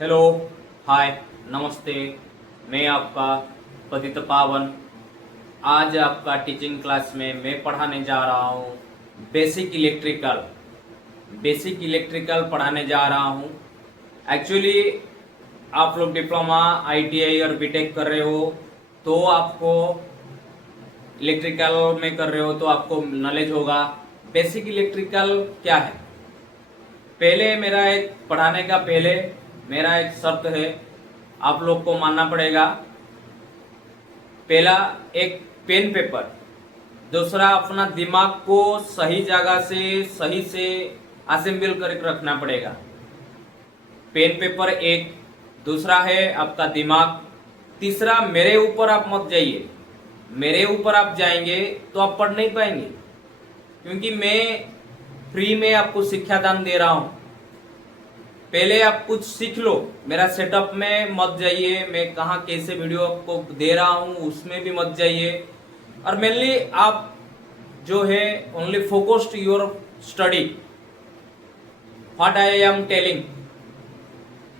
Hello, हाय, नमस्ते। मैं आपका पतित पावन। आज आपका टीचिंग क्लास में मैं पढ़ाने जा रहा हूँ बेसिक इलेक्ट्रिकल पढ़ाने जा रहा हूँ। एक्चुअली आप लोग डिप्लोमा, आईटीआई और बीटेक कर रहे हो तो आपको इलेक्ट्रिकल में कर रहे हो तो आपको नॉलेज होगा बेसिक इलेक्ट्रिकल क्या है। पहले मेरा एक शर्त है, आप लोग को मानना पड़ेगा। पहला, एक पेन पेपर। दूसरा, अपना दिमाग को सही जगह से सही से असेंबल करके रखना पड़ेगा। पेन पेपर एक, दूसरा है आपका दिमाग, तीसरा मेरे ऊपर आप मत जाइए। मेरे ऊपर आप जाएंगे तो आप पढ़ नहीं पाएंगे, क्योंकि मैं फ्री में आपको शिक्षा दान दे रहा हूं। पहले आप कुछ सीख लो, मेरा सेटअप में मत जाइए। मैं कहाँ कैसे वीडियो आपको दे रहा हूँ उसमें भी मत जाइए। और मेनली आप जो है only focused your study, what I am telling.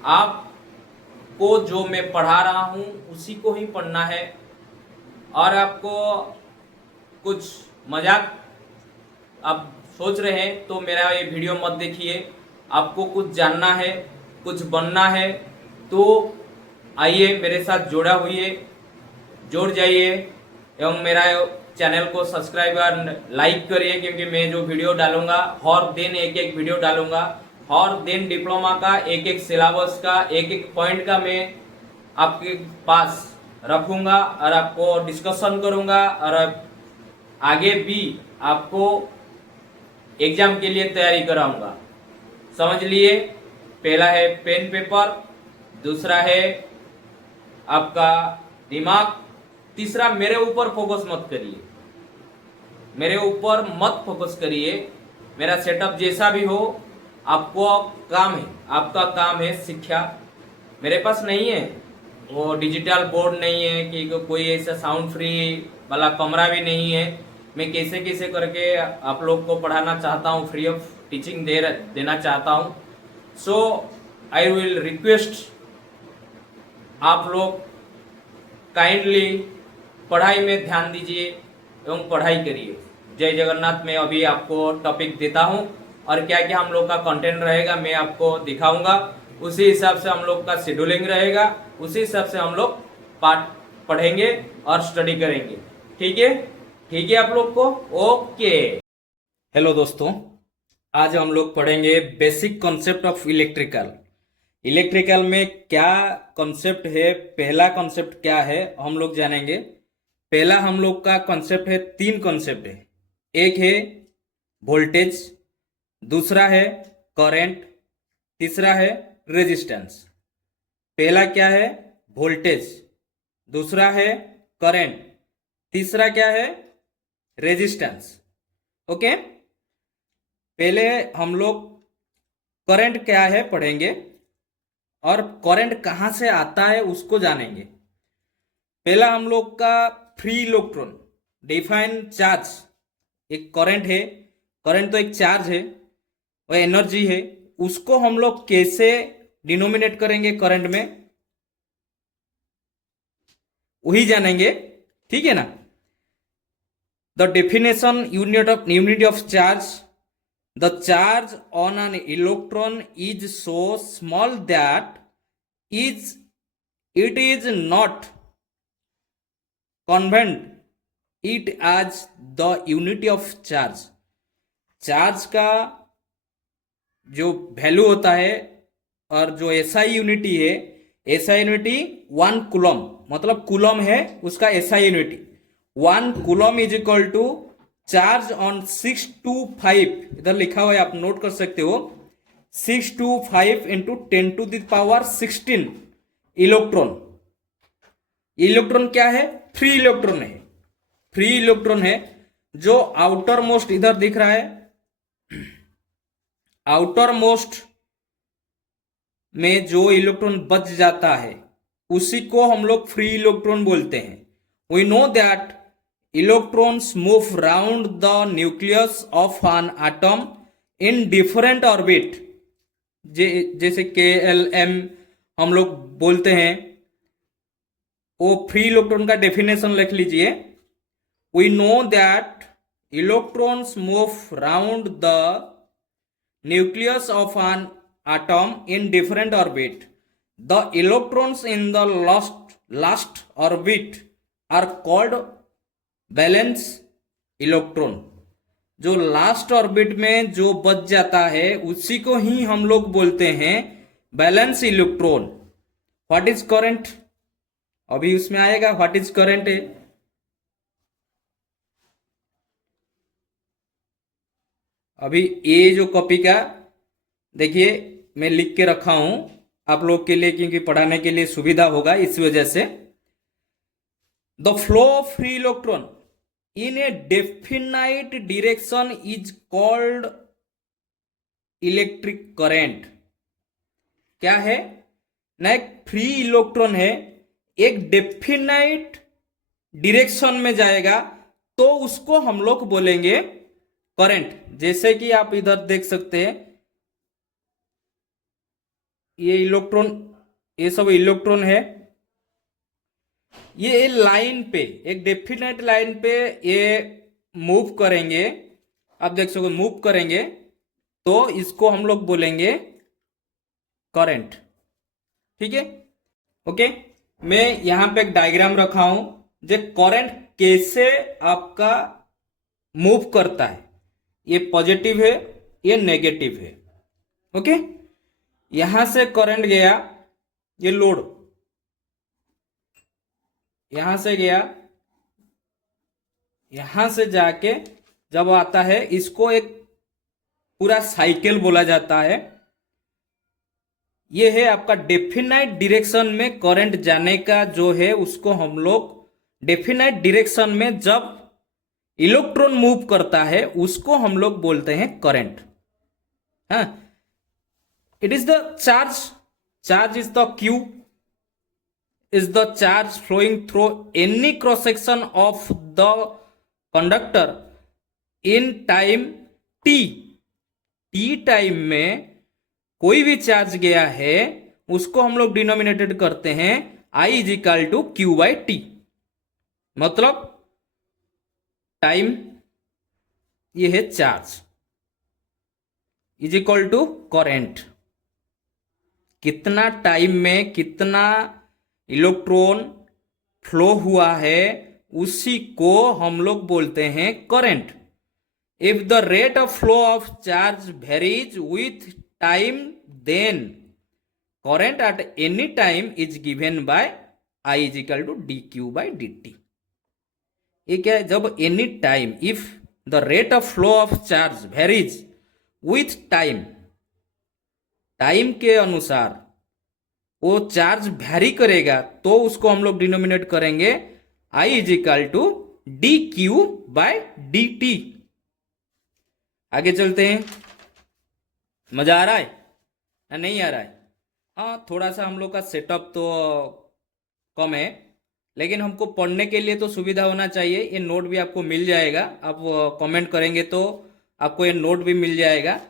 आपको जो मैं पढ़ा रहा हूँ उसी को ही पढ़ना है। और आपको कुछ मजाक आप सोच रहे हैं तो मेरा ये वीडियो मत देखिए। आपको कुछ जानना है, कुछ बनना है तो आइए मेरे साथ जुड़ जाइए एवं मेरा चैनल को सब्सक्राइब और लाइक करिए, क्योंकि मैं जो वीडियो डालूंगा हर दिन एक एक वीडियो डालूंगा। हर दिन डिप्लोमा का एक एक सिलेबस का एक एक पॉइंट का मैं आपके पास रखूंगा और आपको डिस्कशन करूंगा और आगे भी आपको एग्जाम के लिए तैयारी कराऊंगा। समझ लिए, पहला है पेन पेपर, दूसरा है आपका दिमाग, तीसरा मेरे ऊपर फोकस मत करिए। मेरे ऊपर मत फोकस करिए। मेरा सेटअप जैसा भी हो, आपका काम है शिक्षा। मेरे पास नहीं है वो डिजिटल बोर्ड, नहीं है कि कोई ऐसा साउंड फ्री वाला कमरा भी नहीं है। मैं कैसे कैसे करके आप लोग को पढ़ाना चाहता हूँ, फ्री ऑफ टीचिंग देना चाहता हूँ। सो आई विल रिक्वेस्ट आप लोग काइंडली पढ़ाई में ध्यान दीजिए एवं पढ़ाई करिए। जय जगन्नाथ। मैं अभी आपको टॉपिक देता हूँ और क्या क्या हम लोग का कंटेंट रहेगा मैं आपको दिखाऊंगा। उसी हिसाब से हम लोग का शेड्यूलिंग रहेगा, उसी हिसाब से हम लोग पाठ पढ़ेंगे और स्टडी करेंगे। ठीक है आप लोग को। ओके, हेलो दोस्तों, आज हम लोग पढ़ेंगे बेसिक कॉन्सेप्ट ऑफ इलेक्ट्रिकल में क्या कॉन्सेप्ट है। पहला कॉन्सेप्ट क्या है हम लोग जानेंगे। पहला हम लोग का कॉन्सेप्ट है, तीन कॉन्सेप्ट है। एक है वोल्टेज, दूसरा है करंट, तीसरा है रेजिस्टेंस। पहला क्या है? वोल्टेज, दूसरा है करंट, तीसरा क्या है? रेजिस्टेंस। ओके, पहले हम लोग करंट क्या है पढ़ेंगे और करंट कहां से आता है उसको जानेंगे। पहला हम लोग का फ्री इलेक्ट्रॉन डिफाइन चार्ज। एक करंट है, करंट तो एक चार्ज है, वह एनर्जी है। उसको हम लोग कैसे डिनोमिनेट करेंगे करंट में, वही जानेंगे। ठीक है ना। The definition unit of charge, the charge on an electron is so small that it is not convenient it as the unit of charge. Charge का जो वैल्यू होता है और जो एसआई यूनिटी है, एसआई यूनिटी 1 कूलम, मतलब coulomb है उसका SI unity. 1 coulomb is equal to charge on 625, इधर लिखा हुआ है आप नोट कर सकते हो, 625 इंटू 10⁻16 इलेक्ट्रॉन। इलेक्ट्रॉन क्या है? फ्री इलेक्ट्रॉन है। फ्री इलेक्ट्रॉन है जो आउटर मोस्ट इधर दिख रहा है, आउटर मोस्ट में जो इलेक्ट्रॉन बच जाता है उसी को हम लोग फ्री इलेक्ट्रॉन बोलते हैं। We know that electrons move round the nucleus of an atom in different orbit, जैसे KLM हम लोग बोलते हैं, वो फ्री इलेक्ट्रॉन का डेफिनेशन लिख लीजिए। We know that electrons move round the nucleus of an atom in different orbit. The electrons in the last orbit are called valence electron. जो लास्ट ऑर्बिट में जो बच जाता है उसी को ही हम लोग बोलते हैं balance electron. What is current, अभी उसमें आएगा व्हाट इज करंट है। अभी ये जो कॉपी का देखिए मैं लिख के रखा हूं आप लोग के लिए, क्योंकि पढ़ाने के लिए सुविधा होगा इस वजह से। The flow of free electron in A definite direction is called electric current. क्या है ना, एक फ्री इलेक्ट्रॉन है, एक डेफिनाइट डिरेक्शन में जाएगा तो उसको हम लोग बोलेंगे करंट। जैसे कि आप इधर देख सकते हैं ये इलेक्ट्रॉन, ये सब इलेक्ट्रॉन है, ये लाइन पे एक डेफिनेट लाइन पे ये मूव करेंगे, आप देख सकते मूव करेंगे तो इसको हम लोग बोलेंगे करंट। ठीक है, ओके। मैं यहां पे एक डायग्राम रखा हूं जो करंट कैसे आपका मूव करता है, ये पॉजिटिव है ये नेगेटिव है। ओके, यहां से करंट गया, ये लोड यहां से गया, यहां से जाके जब आता है इसको एक पूरा साइकिल बोला जाता है। ये है आपका डेफिनाइट डायरेक्शन में करंट जाने का जो है उसको हम लोग डेफिनाइट डायरेक्शन में जब इलेक्ट्रॉन मूव करता है उसको हम लोग बोलते हैं करंट। हाँ, it is the charge is the q is the charge flowing through any cross section of the conductor in time t time में कोई भी चार्ज गया है उसको हम लोग डिनोमिनेटेड करते हैं I is equal to Q by T. मतलब टाइम ये है charge is equal to current, कितना टाइम में कितना इलेक्ट्रॉन फ्लो हुआ है उसी को हम लोग बोलते हैं current. If the rate of flow of charge varies with time then current at any time is given by I is equal to D Q by D T. ये क्या है, जब any time if the rate of flow of charge varies with time, time के अनुसार वो charge vary करेगा तो उसको हम लोग डिनोमिनेट करेंगे I is equal to D Q by D T. आगे चलते हैं, मजा आ रहा है या नहीं आ रहा है? हाँ, थोड़ा सा हम लोग का सेटअप तो कम है, लेकिन हमको पढ़ने के लिए तो सुविधा होना चाहिए। ये नोट भी आपको मिल जाएगा, आप कमेंट करेंगे तो आपको ये नोट भी मिल जाएगा।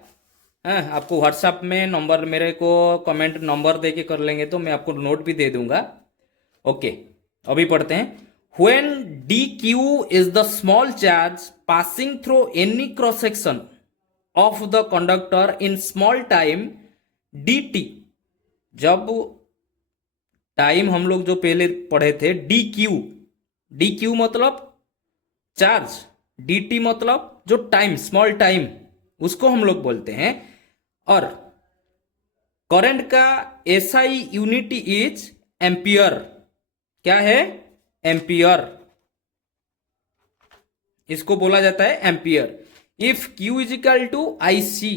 हाँ, आपको व्हाट्सएप में नंबर मेरे को कमेंट नंबर दे के कर लेंगे तो मैं आपको नोट भी दे दूंगा। ओके, अभी पढ़ते हैं। When D Q is the small charge passing through any cross section of the conductor in small time D T, जब टाइम हम लोग जो पहले पढ़े थे डी क्यू मतलब चार्ज, डी टी मतलब जो टाइम स्मॉल टाइम उसको हम लोग बोलते हैं। और करंट का एसआई यूनिट इज एम्पियर। क्या है? एम्पियर, इसको बोला जाता है ampere. If Q is equal to I C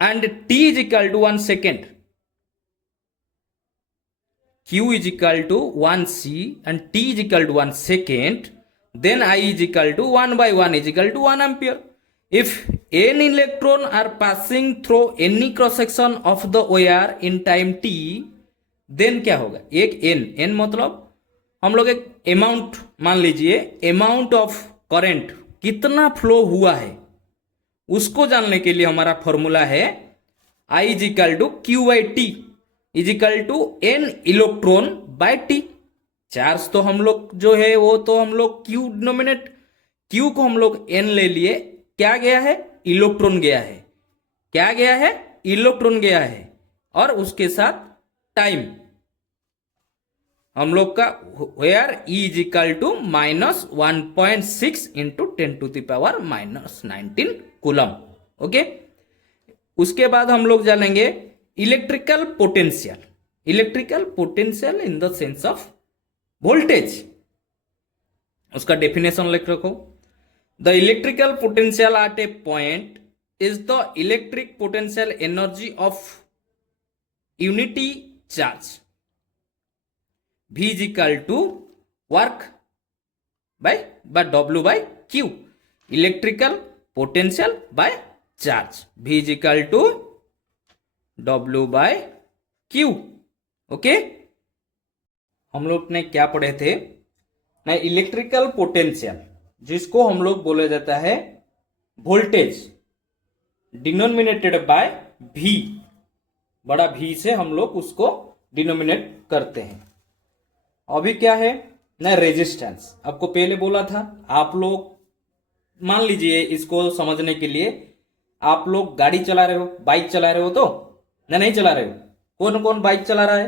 and T is equal to 1 second, Q is equal to 1C and T is equal to 1 second, then I is equal to 1 by 1 is equal to 1 ampere. If n electron are passing through any cross section of the wire in time t, then क्या होगा? एक n मतलब हम लोग एक amount मान लीजिए, amount of current कितना फ्लो हुआ है उसको जानने के लिए हमारा फॉर्मूला है I is equal to Q by T is equal to N electron by T. Charge तो हम लोग जो है वो तो हम लोग क्यू डिनोमिनेट, क्यू को हम लोग एन ले लिए, क्या गया है, इलेक्ट्रॉन गया है, क्या गया है, इलेक्ट्रॉन गया है, और उसके साथ टाइम हम लोग का where E is equal to -1.6 into 10⁻⁻19 coulomb. Okay, उसके बाद हम लोग जानेंगे electrical potential. Electrical potential in the sense of voltage, उसका डेफिनेशन लिख रखो। The electrical potential at a point is the electric potential energy of unity charge V is equal to work by W by Q, electrical potential by charge V is equal to W by Q। Okay, हम लोग ने क्या पढ़े थे ना, electrical potential जिसको हम लोग बोला जाता है वोल्टेज डिनोमिनेटेड बाय V, बड़ा V से हम लोग उसको डिनोमिनेट करते हैं। अभी क्या है ना, रेजिस्टेंस। आपको पहले बोला था, आप लोग मान लीजिए इसको समझने के लिए, आप लोग गाड़ी चला रहे हो, बाइक चला रहे हो तो ना, नहीं चला रहे हो, कौन कौन बाइक चला रहा है,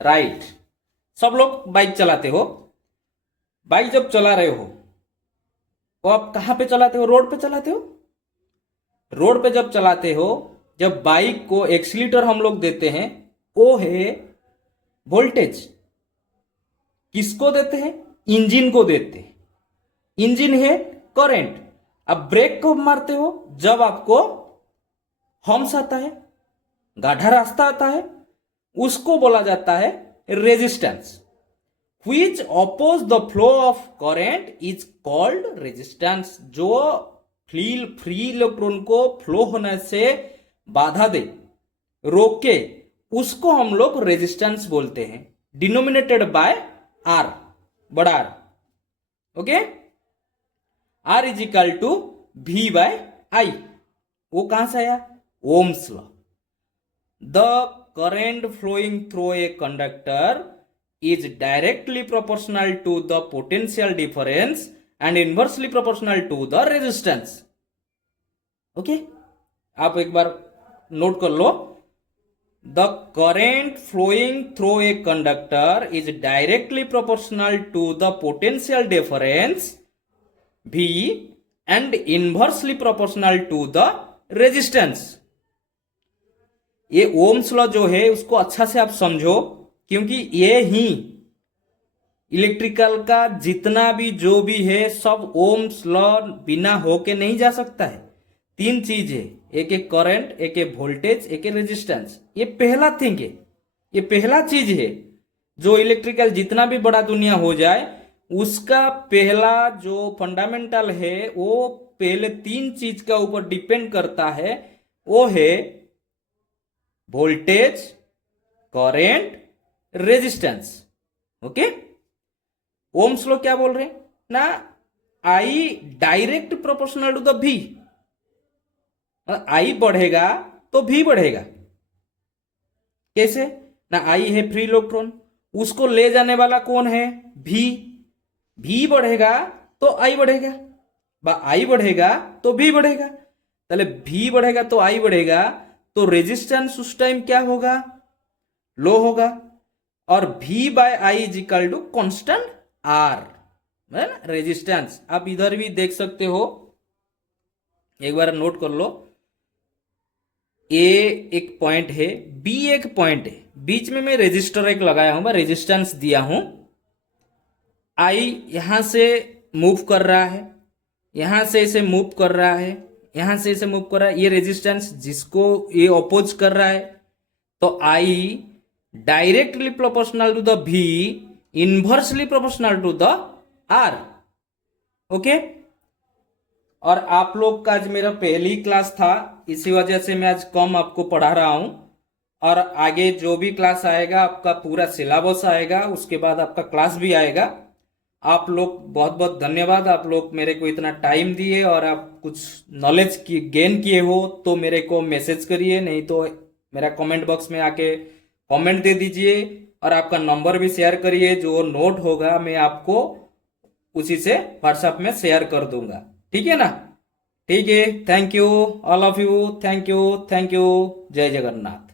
राइट, सब लोग बाइक चलाते हो। बाइक जब चला रहे हो तो आप कहां पे चलाते हो, रोड पे चलाते हो। रोड पे जब चलाते हो, जब बाइक को एक्सीलरेटर हम लोग देते हैं, वो है वोल्टेज। किसको देते हैं, इंजन को देते हैं, इंजन है करंट। अब ब्रेक कब मारते हो, जब आपको हम्स आता है, गाढ़ा रास्ता आता है, उसको बोला जाता है resistance. Which oppose the flow of current is called resistance. जो फ्री इलेक्ट्रॉन को फ्लो होने से बाधा दे, रोके, उसको हम लोग रेजिस्टेंस बोलते हैं, डिनोमिनेटेड बाय आर, बड़ा R. Okay, R is equal to V by I. वो कहां से आया, Ohm's law. The current flowing through a conductor is directly proportional to the potential difference and inversely proportional to the resistance. Okay, आप एक बार note कर लो। The current flowing through a conductor is directly proportional to the potential difference V and inversely proportional to the resistance। ये Ohm's law जो है उसको अच्छा से आप समझो, क्योंकि ये ही इलेक्ट्रिकल का जितना भी जो भी है सब ओम्स लॉ बिना होके नहीं जा सकता है। तीन चीज है, एक है करंट, एक है वोल्टेज, एक है रेजिस्टेंस। ये पहला थिंग है, ये पहला चीज है जो इलेक्ट्रिकल जितना भी बड़ा दुनिया हो जाए, उसका पहला जो फंडामेंटल है वो पहले तीन चीज का ऊपर डिपेंड करता है। वो है voltage, current, resistance. Okay, Ohm's law क्या बोल रहे हैं ना, I direct proportional to the V। I बढ़ेगा तो V बढ़ेगा। कैसे ना, आई है फ्री इलेक्ट्रॉन, उसको ले जाने वाला कौन है, V। V बढ़ेगा तो आई बढ़ेगा, आई बढ़ेगा तो V बढ़ेगा। पहले V बढ़ेगा तो आई बढ़ेगा, तो रेजिस्टेंस उस टाइम क्या होगा, लो होगा। और V by I is equal to constant R, है ना, रेजिस्टेंस। आप इधर भी देख सकते हो, एक बार नोट कर लो। ए एक पॉइंट है, बी एक पॉइंट है, बीच में मैं रेजिस्टर एक लगाया हूं, मैं रेजिस्टेंस दिया हूं। आई यहां से मूव कर रहा है, यहां से इसे मूव कर रहा है, यहां से इसे मूव कर रहा है, ये रेजिस्टेंस जिसको ये अपोज कर रहा है। तो I directly proportional to the V, inversely proportional to the R। Okay, और आप लोग का आज मेरा पहली क्लास था, इसी वजह से मैं आज कम आपको पढ़ा रहा हूं। और आगे जो भी क्लास आएगा आपका पूरा सिलेबस आएगा, उसके बाद आपका क्लास भी आएगा। आप लोग बहुत बहुत धन्यवाद। आप लोग मेरे को इतना टाइम दिए और आप कुछ नॉलेज की गेन किए हो तो मेरे को मैसेज करिए, नहीं तो मेरा कमेंट बॉक्स में आके कमेंट दे दीजिए और आपका नंबर भी शेयर करिए। जो नोट होगा मैं आपको उसी से व्हाट्सएप में शेयर कर दूंगा, ठीक है ना। ठीक है, thank you all of you, thank you, thank you. जय जगन्नाथ।